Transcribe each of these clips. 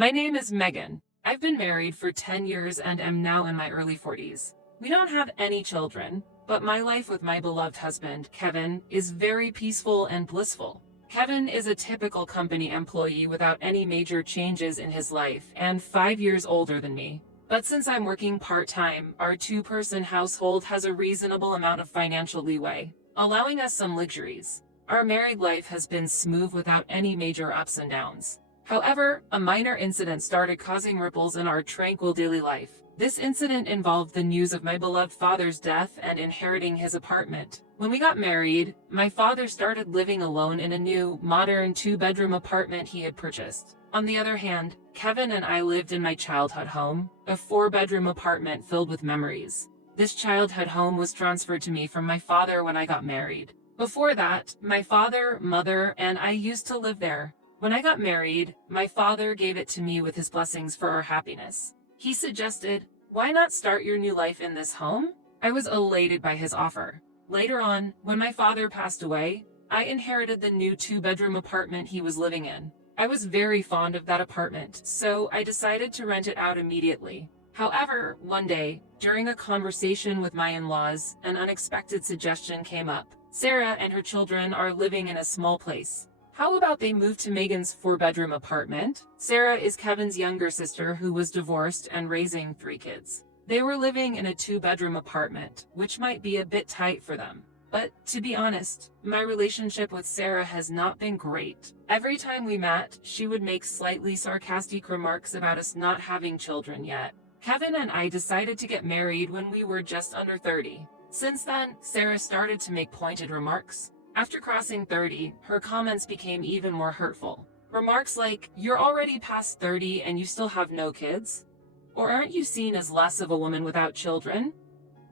My name is Megan. I've been married for 10 years and am now in my early 40s. We don't have any children, but my life with my beloved husband, Kevin, is very peaceful and blissful. Kevin is a typical company employee without any major changes in his life and 5 years older than me. But since I'm working part-time, our two-person household has a reasonable amount of financial leeway, allowing us some luxuries. Our married life has been smooth without any major ups and downs. However, a minor incident started causing ripples in our tranquil daily life. This incident involved the news of my beloved father's death and inheriting his apartment. When we got married, my father started living alone in a new, modern two-bedroom apartment he had purchased. On the other hand, Kevin and I lived in my childhood home, a four-bedroom apartment filled with memories. This childhood home was transferred to me from my father when I got married. Before that, my father, mother, and I used to live there. When I got married, my father gave it to me with his blessings for our happiness. He suggested, "Why not start your new life in this home?" I was elated by his offer. Later on, when my father passed away, I inherited the new two-bedroom apartment he was living in. I was very fond of that apartment, so I decided to rent it out immediately. However, one day, during a conversation with my in-laws, an unexpected suggestion came up. Sarah and her children are living in a small place. How about they move to Megan's four-bedroom apartment? Sarah is Kevin's younger sister who was divorced and raising 3 kids. They were living in a two-bedroom apartment, which might be a bit tight for them. But to be honest, my relationship with Sarah has not been great. Every time we met, she would make slightly sarcastic remarks about us not having children yet. Kevin and I decided to get married when we were just under 30. Since then, Sarah started to make pointed remarks. After crossing 30, her comments became even more hurtful. Remarks like, "You're already past 30 and you still have no kids?" Or "Aren't you seen as less of a woman without children?"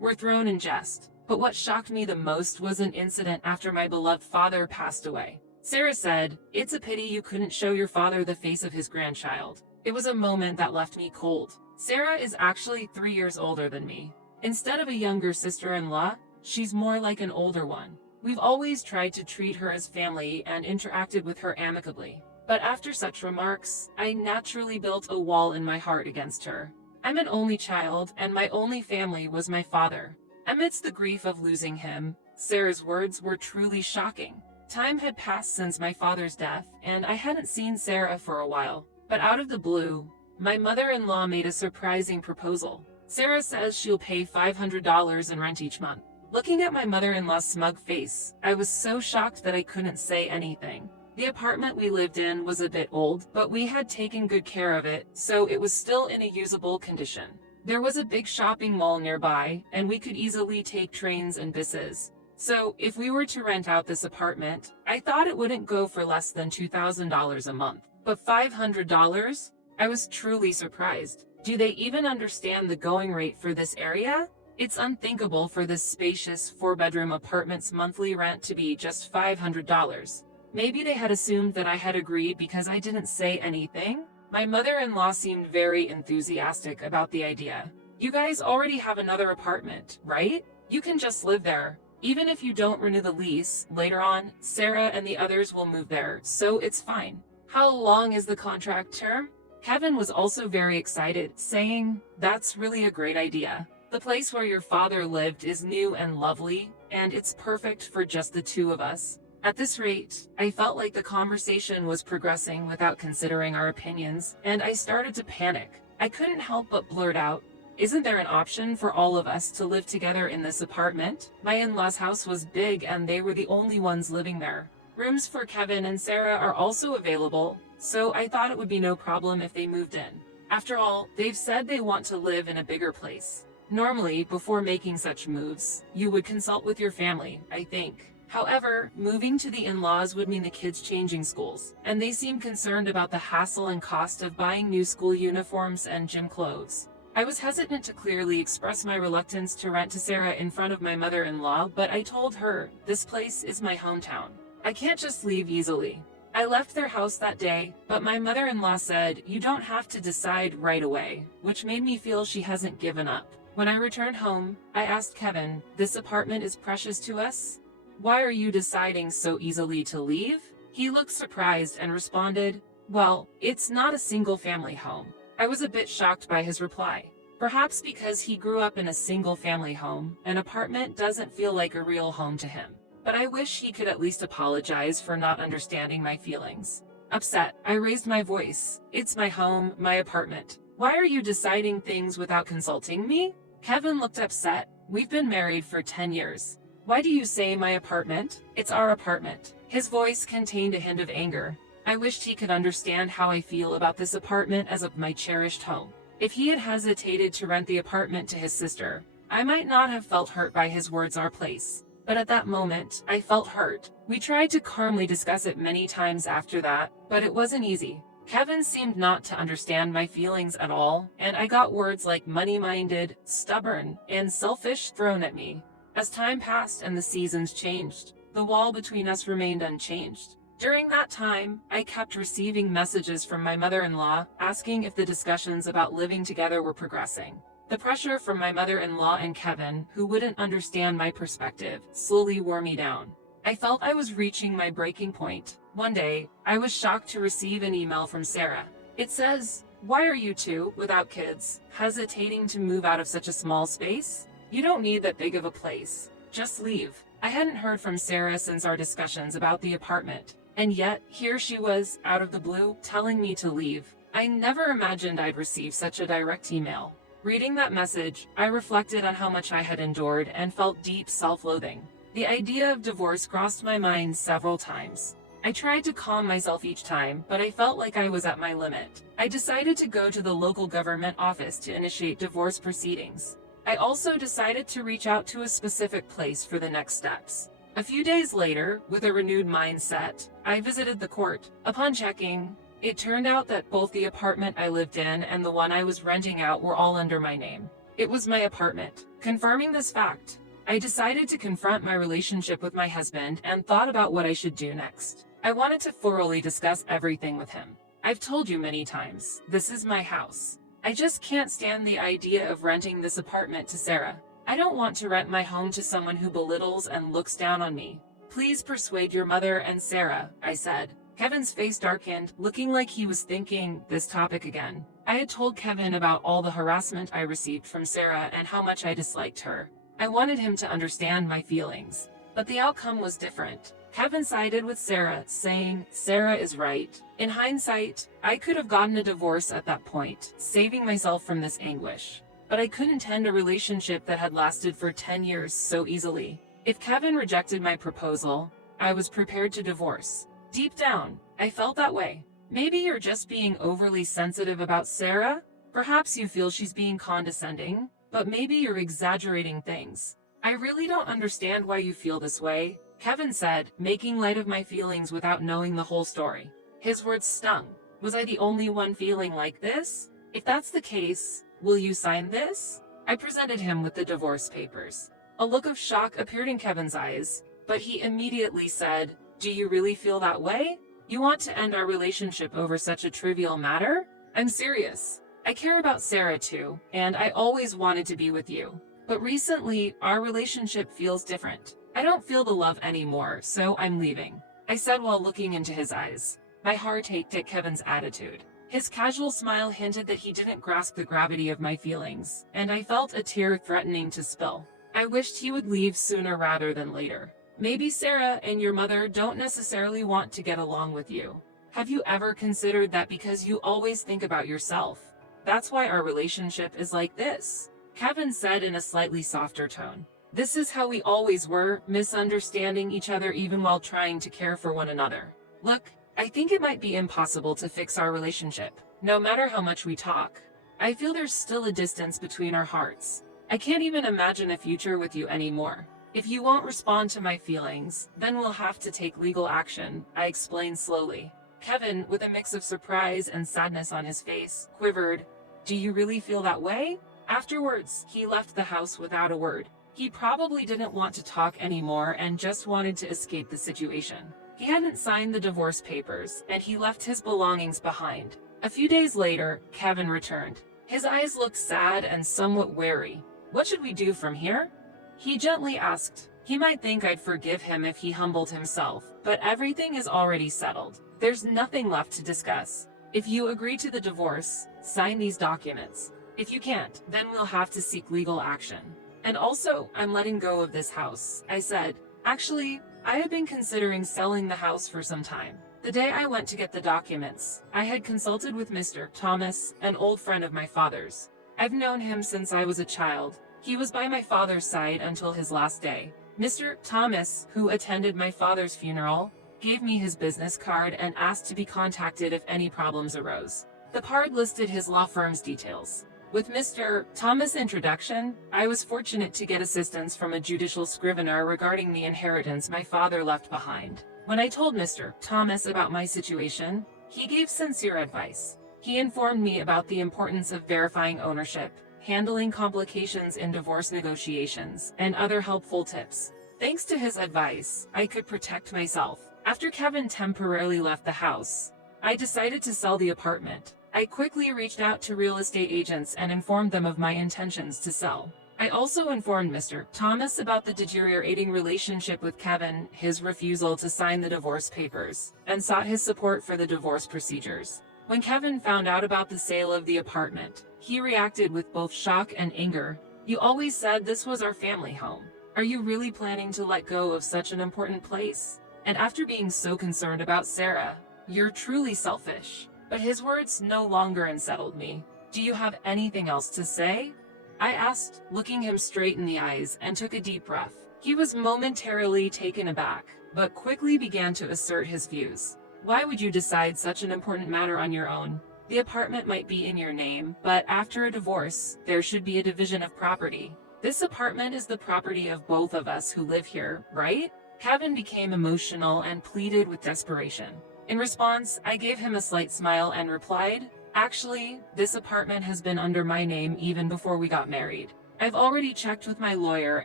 were thrown in jest. But what shocked me the most was an incident after my beloved father passed away. Sarah said, "It's a pity you couldn't show your father the face of his grandchild." It was a moment that left me cold. Sarah is actually 3 years older than me. Instead of a younger sister-in-law, she's more like an older one. We've always tried to treat her as family and interacted with her amicably. But after such remarks, I naturally built a wall in my heart against her. I'm an only child, and my only family was my father. Amidst the grief of losing him, Sarah's words were truly shocking. Time had passed since my father's death, and I hadn't seen Sarah for a while. But out of the blue, my mother-in-law made a surprising proposal. Sarah says she'll pay $500 in rent each month. Looking at my mother-in-law's smug face, I was so shocked that I couldn't say anything. The apartment we lived in was a bit old, but we had taken good care of it, so it was still in a usable condition. There was a big shopping mall nearby, and we could easily take trains and buses. So, if we were to rent out this apartment, I thought it wouldn't go for less than $2,000 a month. But $500? I was truly surprised. Do they even understand the going rate for this area? It's unthinkable for this spacious four-bedroom apartment's monthly rent to be just $500. Maybe they had assumed that I had agreed because I didn't say anything? My mother-in-law seemed very enthusiastic about the idea. "You guys already have another apartment, right? You can just live there. Even if you don't renew the lease, later on, Sarah and the others will move there, so it's fine." How long is the contract term? Kevin was also very excited, saying, "That's really a great idea. The place where your father lived is new and lovely, and it's perfect for just the two of us." At this rate, I felt like the conversation was progressing without considering our opinions, and I started to panic. I couldn't help but blurt out, "Isn't there an option for all of us to live together in this apartment?" My in-laws' house was big and they were the only ones living there. Rooms for Kevin and Sarah are also available, so I thought it would be no problem if they moved in. After all, they've said they want to live in a bigger place. Normally, before making such moves, you would consult with your family, I think. However, moving to the in-laws would mean the kids changing schools, and they seem concerned about the hassle and cost of buying new school uniforms and gym clothes. I was hesitant to clearly express my reluctance to rent to Sarah in front of my mother-in-law, but I told her, "This place is my hometown. I can't just leave easily." I left their house that day, but my mother-in-law said, "You don't have to decide right away," which made me feel she hasn't given up. When I returned home, I asked Kevin, "This apartment is precious to us? Why are you deciding so easily to leave?" He looked surprised and responded, Well, it's not a single-family home. I was a bit shocked by his reply. Perhaps because he grew up in a single-family home, an apartment doesn't feel like a real home to him. But I wish he could at least apologize for not understanding my feelings. Upset, I raised my voice. It's my home, my apartment. Why are you deciding things without consulting me? Kevin looked upset. We've been married for 10 years. Why do you say my apartment? It's our apartment. His voice contained a hint of anger. I wished he could understand how I feel about this apartment as my cherished home. If he had hesitated to rent the apartment to his sister, I might not have felt hurt by his words our place. But at that moment, I felt hurt. We tried to calmly discuss it many times after that, but it wasn't easy. Kevin seemed not to understand my feelings at all, and I got words like money-minded, stubborn, and selfish thrown at me. As time passed and the seasons changed, the wall between us remained unchanged. During that time, I kept receiving messages from my mother-in-law asking if the discussions about living together were progressing. The pressure from my mother-in-law and Kevin, who wouldn't understand my perspective, slowly wore me down. I felt I was reaching my breaking point. One day, I was shocked to receive an email from Sarah. It says, "Why are you two, without kids, hesitating to move out of such a small space? You don't need that big of a place. Just leave." I hadn't heard from Sarah since our discussions about the apartment, and yet here she was, out of the blue, telling me to leave. I never imagined I'd receive such a direct email. Reading that message, I reflected on how much I had endured and felt deep self-loathing. The idea of divorce crossed my mind several times. I tried to calm myself each time, but I felt like I was at my limit. I decided to go to the local government office to initiate divorce proceedings. I also decided to reach out to a specific place for the next steps. A few days later, with a renewed mindset, I visited the court. Upon checking, it turned out that both the apartment I lived in and the one I was renting out were all under my name. It was my apartment. Confirming this fact, I decided to confront my relationship with my husband and thought about what I should do next. I wanted to thoroughly discuss everything with him. I've told you many times, this is my house. I just can't stand the idea of renting this apartment to Sarah. I don't want to rent my home to someone who belittles and looks down on me. Please persuade your mother and Sarah, I said. Kevin's face darkened, looking like he was thinking this topic again. I had told Kevin about all the harassment I received from Sarah and how much I disliked her. I wanted him to understand my feelings, but the outcome was different. Kevin sided with Sarah, saying, "Sarah is right." In hindsight, I could have gotten a divorce at that point, saving myself from this anguish. But I couldn't end a relationship that had lasted for 10 years so easily. If Kevin rejected my proposal, I was prepared to divorce. Deep down, I felt that way. Maybe you're just being overly sensitive about Sarah? Perhaps you feel she's being condescending, but maybe you're exaggerating things. I really don't understand why you feel this way, Kevin said, making light of my feelings without knowing the whole story. His words stung. Was I the only one feeling like this? If that's the case, will you sign this? I presented him with the divorce papers. A look of shock appeared in Kevin's eyes, but he immediately said, "Do you really feel that way? You want to end our relationship over such a trivial matter? I'm serious. I care about Sarah too, and I always wanted to be with you. But recently, our relationship feels different. I don't feel the love anymore, so I'm leaving," I said while looking into his eyes. My heart ached at Kevin's attitude. His casual smile hinted that he didn't grasp the gravity of my feelings, and I felt a tear threatening to spill. I wished he would leave sooner rather than later. Maybe Sarah and your mother don't necessarily want to get along with you. Have you ever considered that because you always think about yourself? That's why our relationship is like this, Kevin said in a slightly softer tone. This is how we always were, misunderstanding each other even while trying to care for one another. Look, I think it might be impossible to fix our relationship. No matter how much we talk, I feel there's still a distance between our hearts. I can't even imagine a future with you anymore. If you won't respond to my feelings, then we'll have to take legal action, I explained slowly. Kevin, with a mix of surprise and sadness on his face, quivered. Do you really feel that way? Afterwards, he left the house without a word. He probably didn't want to talk anymore and just wanted to escape the situation. He hadn't signed the divorce papers, and he left his belongings behind. A few days later, Kevin returned. His eyes looked sad and somewhat wary. What should we do from here? He gently asked. He might think I'd forgive him if he humbled himself, but everything is already settled. There's nothing left to discuss. If you agree to the divorce, sign these documents. If you can't, then we'll have to seek legal action. And also, I'm letting go of this house, I said. Actually, I have been considering selling the house for some time. The day I went to get the documents, I had consulted with Mr. Thomas, an old friend of my father's. I've known him since I was a child. He was by my father's side until his last day. Mr. Thomas, who attended my father's funeral, gave me his business card and asked to be contacted if any problems arose. The card listed his law firm's details. With Mr. Thomas' introduction, I was fortunate to get assistance from a judicial scrivener regarding the inheritance my father left behind. When I told Mr. Thomas about my situation, he gave sincere advice. He informed me about the importance of verifying ownership, handling complications in divorce negotiations, and other helpful tips. Thanks to his advice, I could protect myself. After Kevin temporarily left the house, I decided to sell the apartment. I quickly reached out to real estate agents and informed them of my intentions to sell. I also informed Mr. Thomas about the deteriorating relationship with Kevin, his refusal to sign the divorce papers, and sought his support for the divorce procedures. When Kevin found out about the sale of the apartment, he reacted with both shock and anger. "You always said this was our family home. Are you really planning to let go of such an important place? And after being so concerned about Sarah, you're truly selfish." But his words no longer unsettled me. "Do you have anything else to say?" I asked, looking him straight in the eyes, and took a deep breath. He was momentarily taken aback, but quickly began to assert his views. "Why would you decide such an important matter on your own? The apartment might be in your name, but after a divorce, there should be a division of property. This apartment is the property of both of us who live here, right?" Kevin became emotional and pleaded with desperation. In response, I gave him a slight smile and replied, "Actually, this apartment has been under my name even before we got married. I've already checked with my lawyer,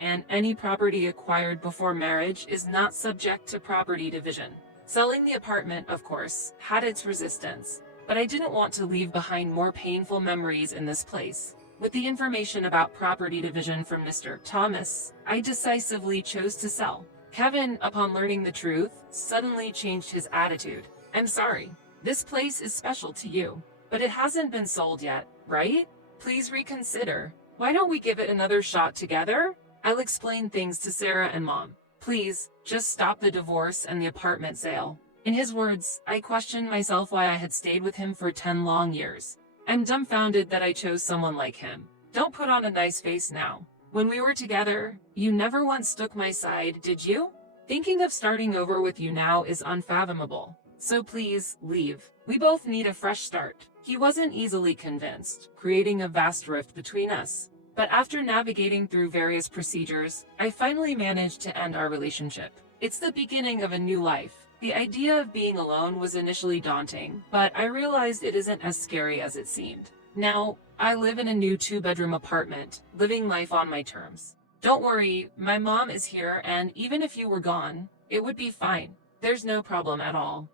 and any property acquired before marriage is not subject to property division." Selling the apartment, of course, had its resistance, but I didn't want to leave behind more painful memories in this place. With the information about property division from Mr. Thomas, I decisively chose to sell. Kevin, upon learning the truth, suddenly changed his attitude. "I'm sorry. This place is special to you, but it hasn't been sold yet, right? Please reconsider. Why don't we give it another shot together? I'll explain things to Sarah and Mom. Please, just stop the divorce and the apartment sale." In his words, I questioned myself why I had stayed with him for 10 long years. I'm dumbfounded that I chose someone like him. Don't put on a nice face now. When we were together, you never once took my side, did you? Thinking of starting over with you now is unfathomable. So please, leave. We both need a fresh start. He wasn't easily convinced, creating a vast rift between us. But after navigating through various procedures, I finally managed to end our relationship. It's the beginning of a new life. The idea of being alone was initially daunting, but I realized it isn't as scary as it seemed. Now, I live in a new 2-bedroom apartment, living life on my terms. Don't worry, my mom is here, and even if you were gone, it would be fine. There's no problem at all,"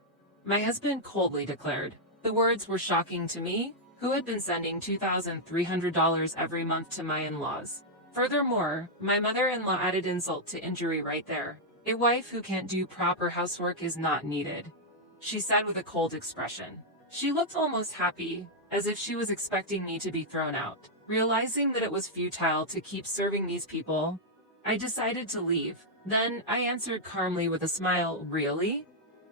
my husband coldly declared. The words were shocking to me, who had been sending $2,300 every month to my in-laws. Furthermore, my mother-in-law added insult to injury right there. "A wife who can't do proper housework is not needed," she said with a cold expression. She looked almost happy, as if she was expecting me to be thrown out. Realizing that it was futile to keep serving these people, I decided to leave. Then I answered calmly with a smile, "Really?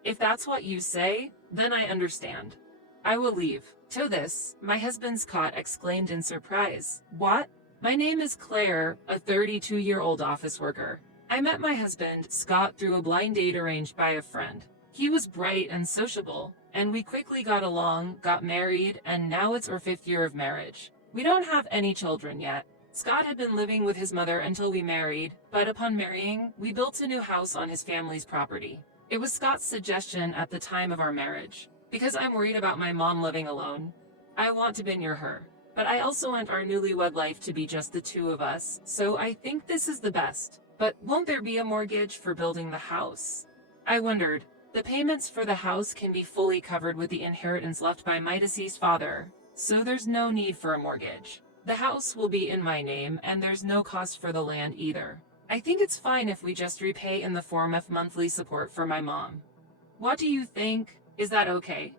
If that's what you say, then I understand. I will leave." To this, my husband's cot exclaimed in surprise, "What?" "My name is Claire, a 32-year-old office worker. I met my husband, Scott, through a blind date arranged by a friend. He was bright and sociable, and we quickly got along, got married, and now it's our 5th year of marriage. We don't have any children yet. Scott had been living with his mother until we married, but upon marrying, we built a new house on his family's property. It was Scott's suggestion at the time of our marriage. Because I'm worried about my mom living alone, I want to be near her. But I also want our newlywed life to be just the two of us, so I think this is the best. But won't there be a mortgage for building the house?" I wondered. The payments for the house can be fully covered with the inheritance left by my deceased father, so there's no need for a mortgage. The house will be in my name, and there's no cost for the land either. I think it's fine if we just repay in the form of monthly support for my mom. What do you think? Is that okay?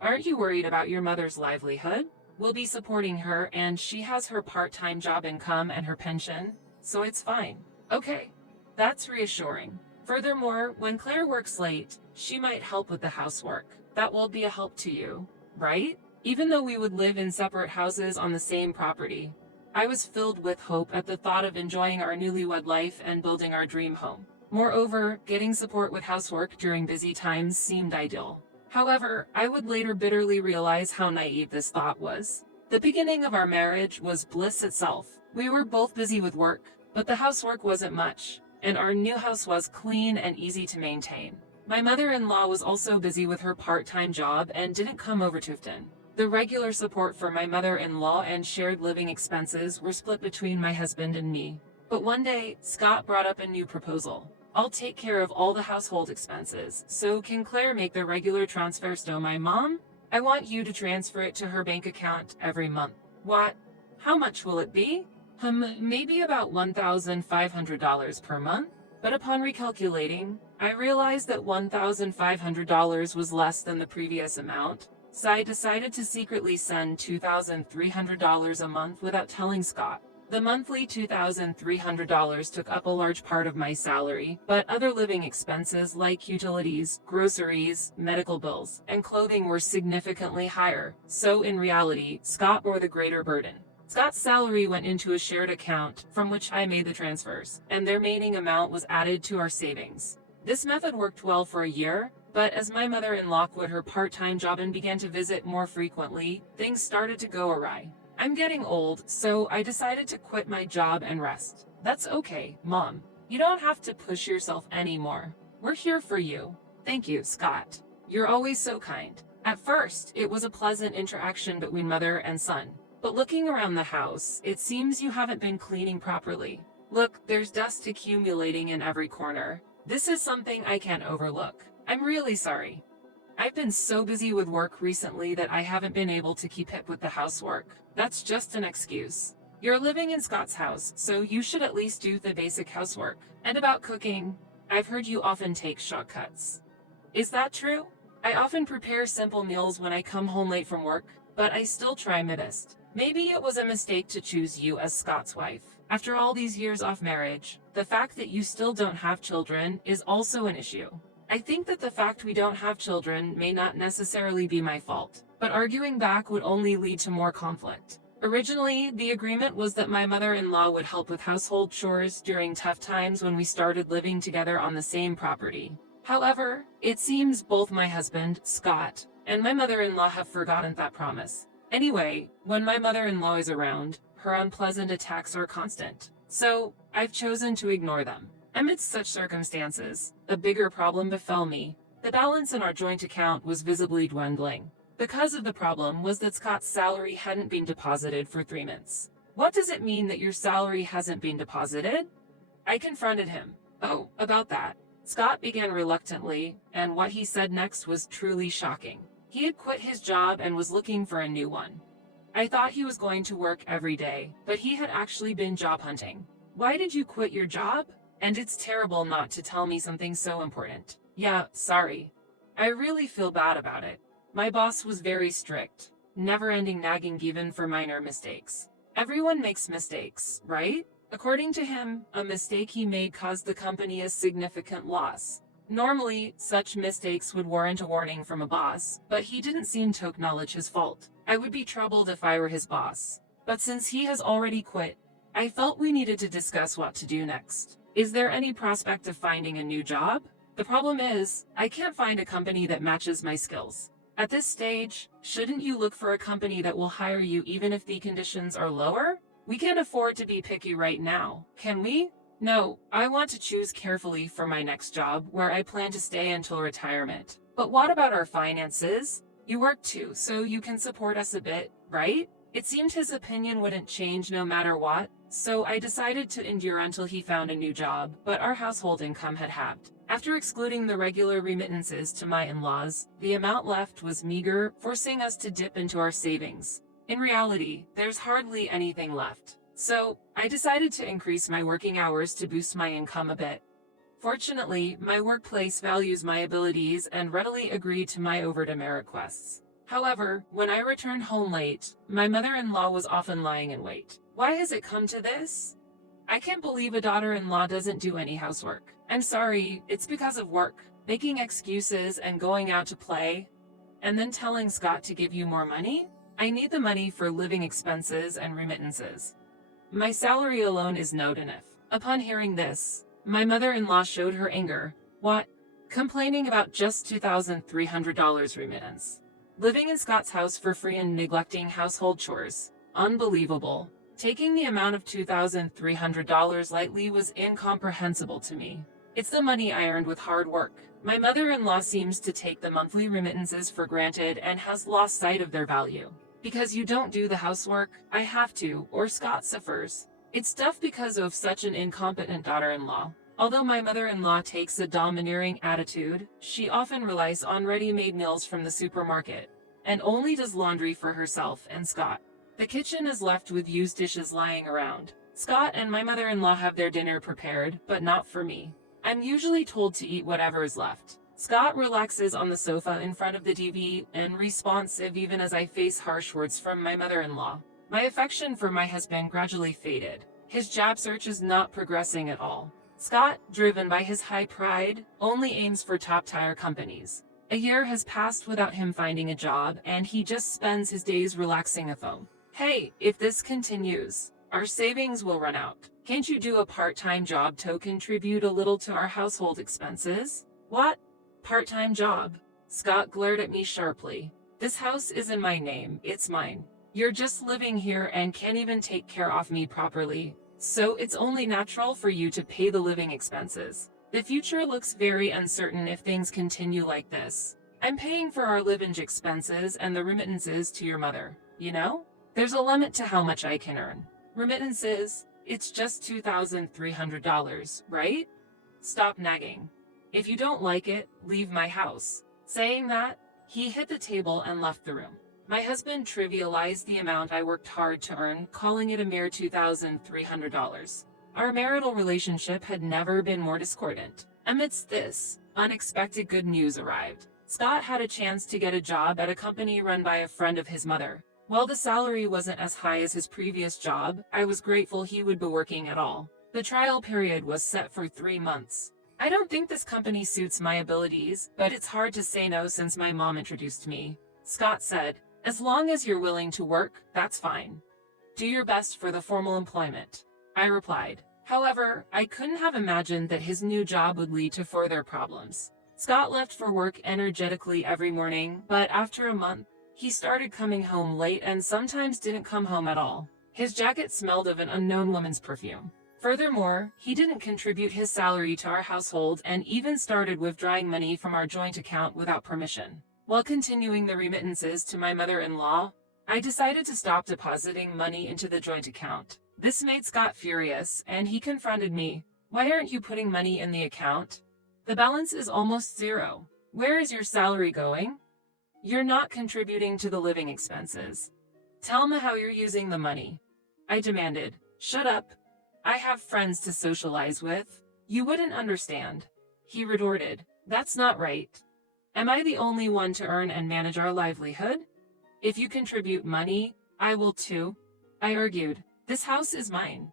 Aren't you worried about your mother's livelihood? We'll be supporting her, and she has her part-time job income and her pension, so it's fine. Okay, that's reassuring. Furthermore, when Claire works late, she might help with the housework. That will be a help to you, right? Even though we would live in separate houses on the same property. I was filled with hope at the thought of enjoying our newlywed life and building our dream home. Moreover, getting support with housework during busy times seemed ideal. However, I would later bitterly realize how naive this thought was. The beginning of our marriage was bliss itself. We were both busy with work, but the housework wasn't much, and our new house was clean and easy to maintain. My mother-in-law was also busy with her part-time job and didn't come over too often. The regular support for my mother-in-law and shared living expenses were split between my husband and me. But one day, Scott brought up a new proposal. I'll take care of all the household expenses, so can Claire make the regular transfers to my mom? I want you to transfer it to her bank account every month. What? How much will it be? Maybe about $1,500 per month? But upon recalculating, I realized that $1,500 was less than the previous amount, so I decided to secretly send $2,300 a month without telling Scott. The monthly $2,300 took up a large part of my salary, but other living expenses like utilities, groceries, medical bills, and clothing were significantly higher, so in reality, Scott bore the greater burden. Scott's salary went into a shared account, from which I made the transfers, and the remaining amount was added to our savings. This method worked well for a year, but as my mother-in-law quit her part-time job and began to visit more frequently, things started to go awry. I'm getting old, so I decided to quit my job and rest. That's okay, Mom. You don't have to push yourself anymore. We're here for you. Thank you, Scott. You're always so kind. At first, it was a pleasant interaction between mother and son. But looking around the house, it seems you haven't been cleaning properly. Look, there's dust accumulating in every corner. This is something I can't overlook. I'm really sorry. I've been so busy with work recently that I haven't been able to keep up with the housework. That's just an excuse. You're living in Scott's house, so you should at least do the basic housework. And about cooking, I've heard you often take shortcuts. Is that true? I often prepare simple meals when I come home late from work, but I still try my best. Maybe it was a mistake to choose you as Scott's wife. After all these years off marriage, the fact that you still don't have children is also an issue. I think that the fact we don't have children may not necessarily be my fault, but arguing back would only lead to more conflict. Originally, the agreement was that my mother-in-law would help with household chores during tough times when we started living together on the same property. However, it seems both my husband, Scott, and my mother-in-law have forgotten that promise. Anyway, when my mother-in-law is around, her unpleasant attacks are constant, so I've chosen to ignore them. Amidst such circumstances, a bigger problem befell me. The balance in our joint account was visibly dwindling. The cause of the problem was that Scott's salary hadn't been deposited for 3 months. What does it mean that your salary hasn't been deposited? I confronted him. Oh, about that. Scott began reluctantly, and what he said next was truly shocking. He had quit his job and was looking for a new one. I thought he was going to work every day, but he had actually been job hunting. Why did you quit your job? And it's terrible not to tell me something so important. Yeah, sorry. I really feel bad about it. My boss was very strict, never-ending nagging even for minor mistakes. Everyone makes mistakes, right? According to him, a mistake he made caused the company a significant loss. Normally, such mistakes would warrant a warning from a boss, but he didn't seem to acknowledge his fault. I would be troubled if I were his boss. But since he has already quit, I felt we needed to discuss what to do next. Is there any prospect of finding a new job? The problem is, I can't find a company that matches my skills. At this stage, shouldn't you look for a company that will hire you even if the conditions are lower? We can't afford to be picky right now, can we? No, I want to choose carefully for my next job where I plan to stay until retirement. But what about our finances? You work too, so you can support us a bit, right? It seemed his opinion wouldn't change no matter what, so I decided to endure until he found a new job, but our household income had halved. After excluding the regular remittances to my in-laws, the amount left was meager, forcing us to dip into our savings. In reality, there's hardly anything left. So, I decided to increase my working hours to boost my income a bit. Fortunately, my workplace values my abilities and readily agreed to my overtime requests. However, when I returned home late, my mother-in-law was often lying in wait. Why has it come to this? I can't believe a daughter-in-law doesn't do any housework. I'm sorry, it's because of work. Making excuses and going out to play, and then telling Scott to give you more money? I need the money for living expenses and remittances. My salary alone is not enough. Upon hearing this, my mother-in-law showed her anger. What? Complaining about just $2,300 remittance. Living in Scott's house for free and neglecting household chores. Unbelievable. Taking the amount of $2,300 lightly was incomprehensible to me. It's the money I earned with hard work. My mother-in-law seems to take the monthly remittances for granted and has lost sight of their value. Because you don't do the housework, I have to, or Scott suffers. It's tough because of such an incompetent daughter-in-law. Although my mother-in-law takes a domineering attitude, she often relies on ready-made meals from the supermarket, and only does laundry for herself and Scott. The kitchen is left with used dishes lying around. Scott and my mother-in-law have their dinner prepared, but not for me. I'm usually told to eat whatever is left. Scott relaxes on the sofa in front of the TV and responsive even as I face harsh words from my mother-in-law. My affection for my husband gradually faded. His job search is not progressing at all. Scott, driven by his high pride, only aims for top-tier companies. A year has passed without him finding a job, and he just spends his days relaxing at home. Hey, if this continues, our savings will run out. Can't you do a part-time job to contribute a little to our household expenses? What? Part-time job? Scott glared at me sharply. This house is in my name, it's mine. You're just living here and can't even take care of me properly, so it's only natural for you to pay the living expenses. The future looks very uncertain if things continue like this. I'm paying for our living expenses and the remittances to your mother, you know? There's a limit to how much I can earn. Remittances, it's just $2,300, right? Stop nagging. If you don't like it, leave my house. Saying that, he hit the table and left the room. My husband trivialized the amount I worked hard to earn, calling it a mere $2,300. Our marital relationship had never been more discordant. Amidst this, unexpected good news arrived. Scott had a chance to get a job at a company run by a friend of his mother. While the salary wasn't as high as his previous job, I was grateful he would be working at all. The trial period was set for 3 months. I don't think this company suits my abilities, but it's hard to say no since my mom introduced me. Scott said, as long as you're willing to work, that's fine. Do your best for the formal employment. I replied. However, I couldn't have imagined that his new job would lead to further problems. Scott left for work energetically every morning, but after a month, he started coming home late and sometimes didn't come home at all. His jacket smelled of an unknown woman's perfume. Furthermore, he didn't contribute his salary to our household and even started withdrawing money from our joint account without permission. While continuing the remittances to my mother-in-law, I decided to stop depositing money into the joint account. This made Scott furious, and he confronted me. Why aren't you putting money in the account? The balance is almost zero. Where is your salary going? You're not contributing to the living expenses. Tell me how you're using the money. I demanded. Shut up. I have friends to socialize with. You wouldn't understand. He retorted. That's not right. Am I the only one to earn and manage our livelihood? If you contribute money, I will too. I argued. This house is mine.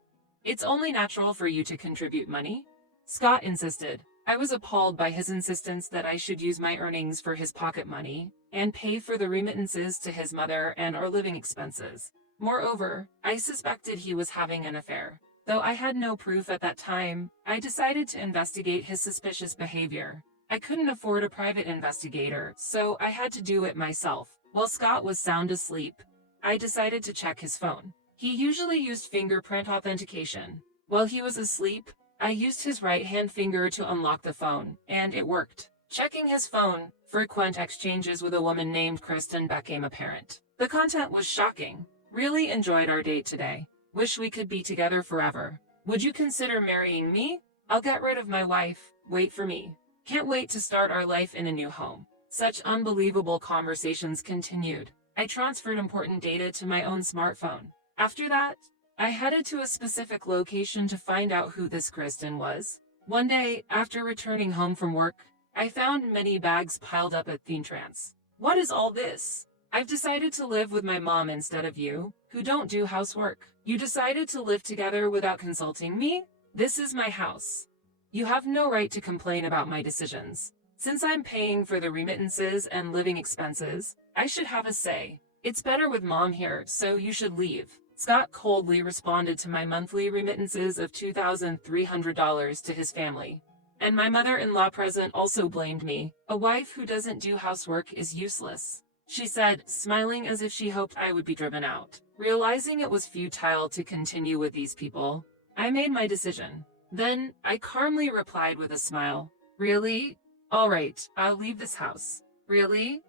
It's only natural for you to contribute money. Scott insisted. I was appalled by his insistence that I should use my earnings for his pocket money and pay for the remittances to his mother and our living expenses. Moreover, I suspected he was having an affair. Though I had no proof at that time, I decided to investigate his suspicious behavior. I couldn't afford a private investigator, so I had to do it myself. While Scott was sound asleep, I decided to check his phone. He usually used fingerprint authentication. While he was asleep, I used his right-hand finger to unlock the phone, and it worked. Checking his phone, frequent exchanges with a woman named Kristen became apparent. The content was shocking. Really enjoyed our date today. Wish we could be together forever. Would you consider marrying me? I'll get rid of my wife. Wait for me. Can't wait to start our life in a new home. Such unbelievable conversations continued. I transferred important data to my own smartphone. After that, I headed to a specific location to find out who this Kristen was. One day, after returning home from work, I found many bags piled up at Trance. What is all this? I've decided to live with my mom instead of you, who don't do housework. You decided to live together without consulting me? This is my house. You have no right to complain about my decisions. Since I'm paying for the remittances and living expenses, I should have a say. It's better with mom here, so you should leave. Scott coldly responded to my monthly remittances of $2,300 to his family. And my mother-in-law present also blamed me. A wife who doesn't do housework is useless, she said, smiling as if she hoped I would be driven out. Realizing it was futile to continue with these people, I made my decision. Then, I calmly replied with a smile. Really? All right, I'll leave this house. Really?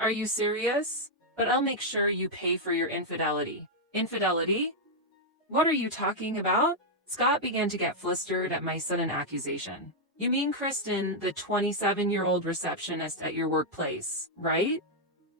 Are you serious? But I'll make sure you pay for your infidelity. Infidelity? What are you talking about? Scott began to get flustered at my sudden accusation. You mean Kristen, the 27-year-old receptionist at your workplace, right?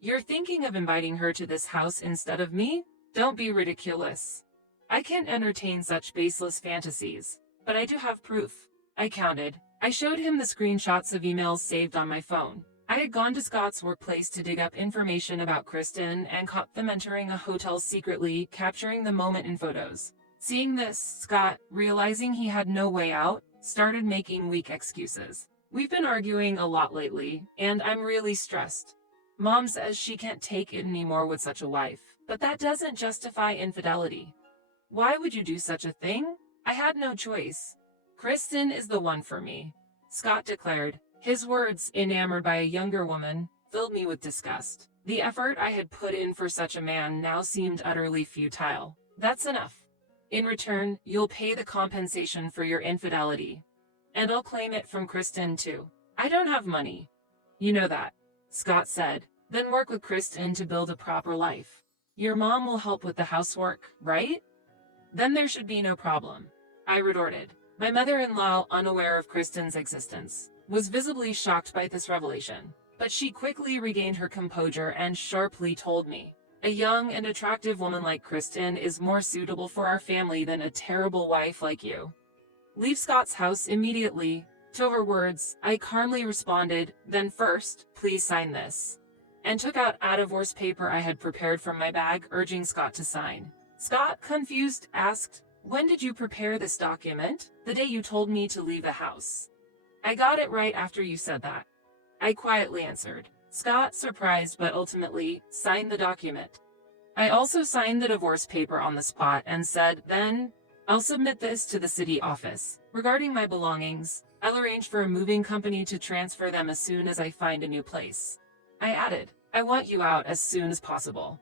You're thinking of inviting her to this house instead of me? Don't be ridiculous. I can't entertain such baseless fantasies, but I do have proof. I counted. I showed him the screenshots of emails saved on my phone. I had gone to Scott's workplace to dig up information about Kristen and caught them entering a hotel secretly, capturing the moment in photos. Seeing this, Scott, realizing he had no way out, started making weak excuses. We've been arguing a lot lately, and I'm really stressed. Mom says she can't take it anymore with such a wife, but that doesn't justify infidelity. Why would you do such a thing? I had no choice. Kristen is the one for me, Scott declared. His words, enamored by a younger woman, filled me with disgust. The effort I had put in for such a man now seemed utterly futile. That's enough. In return, you'll pay the compensation for your infidelity. And I'll claim it from Kristen too. I don't have money. You know that, Scott said. Then work with Kristen to build a proper life. Your mom will help with the housework, right? Then there should be no problem, I retorted. My mother-in-law, unaware of Kristen's existence, was visibly shocked by this revelation, but she quickly regained her composure and sharply told me, a young and attractive woman like Kristen is more suitable for our family than a terrible wife like you. Leave Scott's house immediately. To her words, I calmly responded, then first, please sign this, and took out a divorce paper I had prepared from my bag, urging Scott to sign. Scott, confused, asked, when did you prepare this document? The day you told me to leave the house. I got it right after you said that, I quietly answered. Scott, surprised but ultimately, signed the document. I also signed the divorce paper on the spot and said, then, I'll submit this to the city office. Regarding my belongings, I'll arrange for a moving company to transfer them as soon as I find a new place. I added, I want you out as soon as possible.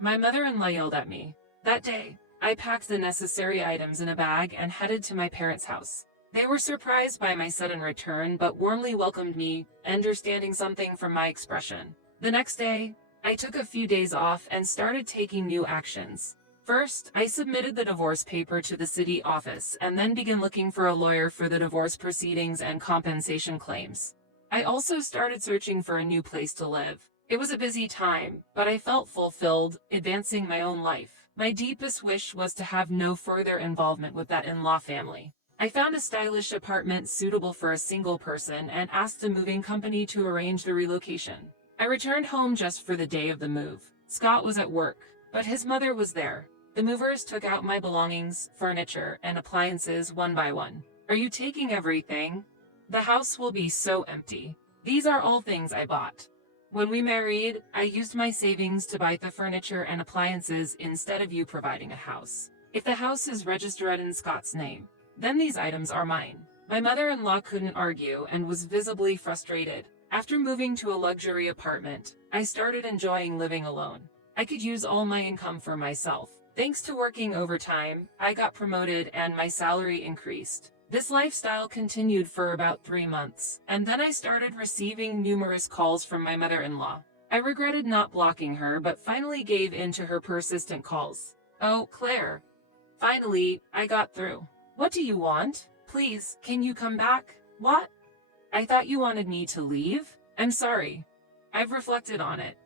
My mother-in-law yelled at me. That day, I packed the necessary items in a bag and headed to my parents' house. They were surprised by my sudden return, but warmly welcomed me, understanding something from my expression. The next day, I took a few days off and started taking new actions. First, I submitted the divorce paper to the city office and then began looking for a lawyer for the divorce proceedings and compensation claims. I also started searching for a new place to live. It was a busy time, but I felt fulfilled, advancing my own life. My deepest wish was to have no further involvement with that in-law family. I found a stylish apartment suitable for a single person and asked the moving company to arrange the relocation. I returned home just for the day of the move. Scott was at work, but his mother was there. The movers took out my belongings, furniture, and appliances one by one. Are you taking everything? The house will be so empty. These are all things I bought. When we married, I used my savings to buy the furniture and appliances instead of you providing a house. If the house is registered in Scott's name, then these items are mine. My mother-in-law couldn't argue and was visibly frustrated. After moving to a luxury apartment, I started enjoying living alone. I could use all my income for myself. Thanks to working overtime, I got promoted and my salary increased. This lifestyle continued for about 3 months, and then I started receiving numerous calls from my mother-in-law. I regretted not blocking her, but finally gave in to her persistent calls. Oh, Claire. Finally, I got through. What do you want? Please, can you come back? What? I thought you wanted me to leave? I'm sorry. I've reflected on it.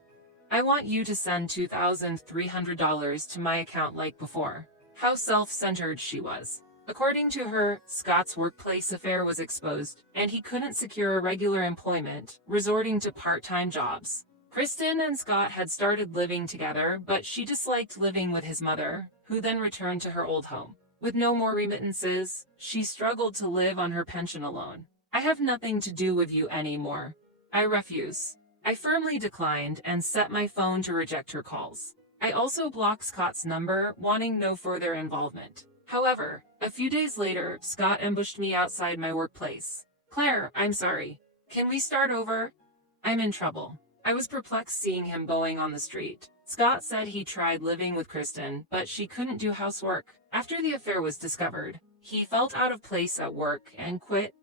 I want you to send $2,300 to my account like before. How self-centered she was. According to her, Scott's workplace affair was exposed, and he couldn't secure regular employment, resorting to part-time jobs. Kristen and Scott had started living together, but she disliked living with his mother, who then returned to her old home. With no more remittances, she struggled to live on her pension alone. "I have nothing to do with you anymore. I refuse." I firmly declined and set my phone to reject her calls. I also blocked Scott's number, wanting no further involvement. However, a few days later, Scott ambushed me outside my workplace. "Claire, I'm sorry. Can we start over? I'm in trouble." I was perplexed seeing him bowing on the street. Scott said he tried living with Kristen, but she couldn't do housework. After the affair was discovered, he felt out of place at work and quit.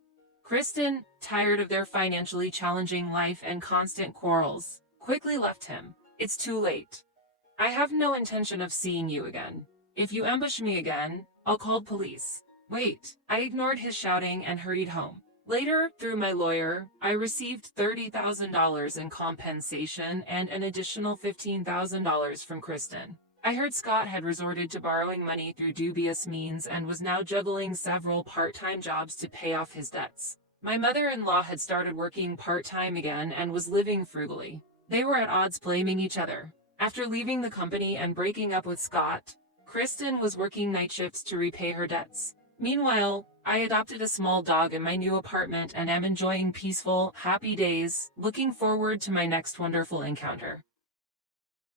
Kristen, tired of their financially challenging life and constant quarrels, quickly left him. "It's too late. I have no intention of seeing you again. If you ambush me again, I'll call police." Wait, I ignored his shouting and hurried home. Later, through my lawyer, I received $30,000 in compensation and an additional $15,000 from Kristen. I heard Scott had resorted to borrowing money through dubious means and was now juggling several part-time jobs to pay off his debts. My mother-in-law had started working part-time again and was living frugally. They were at odds, blaming each other. After leaving the company and breaking up with Scott, Kristen was working night shifts to repay her debts. Meanwhile, I adopted a small dog in my new apartment and am enjoying peaceful, happy days, looking forward to my next wonderful encounter.